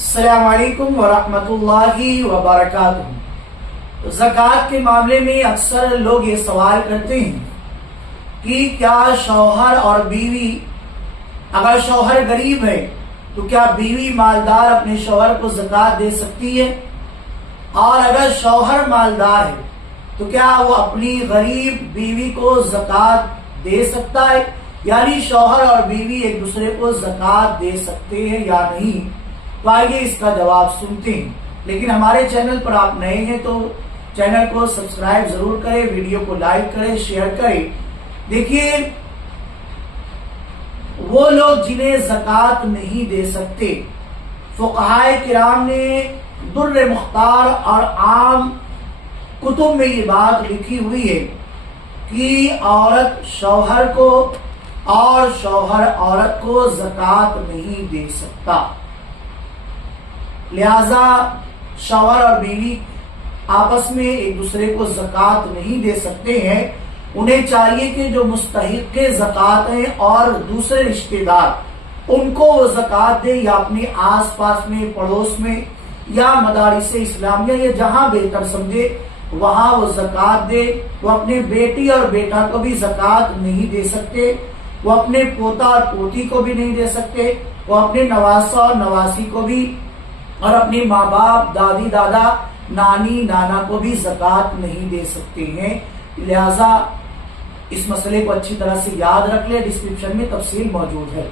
अस्सलाम वालेकुम वरहमतुल्लाहि वबरकातुहू। ज़कात के मामले में अक्सर लोग ये सवाल करते हैं कि क्या शौहर और बीवी, अगर शौहर गरीब है तो क्या बीवी मालदार अपने शौहर को ज़कात दे सकती है, और अगर शौहर मालदार है तो क्या वो अपनी गरीब बीवी को ज़कात दे सकता है, यानी शौहर और बीवी एक दूसरे को ज़कात दे सकते हैं या नहीं। तो आइए इसका जवाब सुनते हैं। लेकिन हमारे चैनल पर आप नए हैं तो चैनल को सब्सक्राइब जरूर करें, वीडियो को लाइक करें, शेयर करें। देखिए, वो लोग जिन्हें ज़कात नहीं दे सकते, फुक़हाए किराम ने दुर्र मुख्तार और आम कुतुब में ये बात लिखी हुई है कि औरत शौहर को और शौहर औरत को ज़कात नहीं दे सकता। लिहाजा शौहर और बीवी आपस में एक दूसरे को ज़कात नहीं दे सकते हैं। उन्हें चाहिए कि जो मुस्तहिक़ ज़कात हैं और दूसरे रिश्तेदार, उनको वो ज़कात दे, या अपने आस पास में, पड़ोस में, या मदारिस इस्लामिया, या जहां बेहतर समझे वहां वो ज़कात दे। वो अपने बेटी और बेटा को भी ज़कात नहीं दे सकते, वो अपने पोता और पोती को भी नहीं दे सकते, वो अपने नवासा और नवासी को भी, और अपने माँ बाप, दादी दादा, नानी नाना को भी ज़कात नहीं दे सकते हैं। लिहाजा इस मसले को अच्छी तरह से याद रख ले, डिस्क्रिप्शन में तफसील मौजूद है।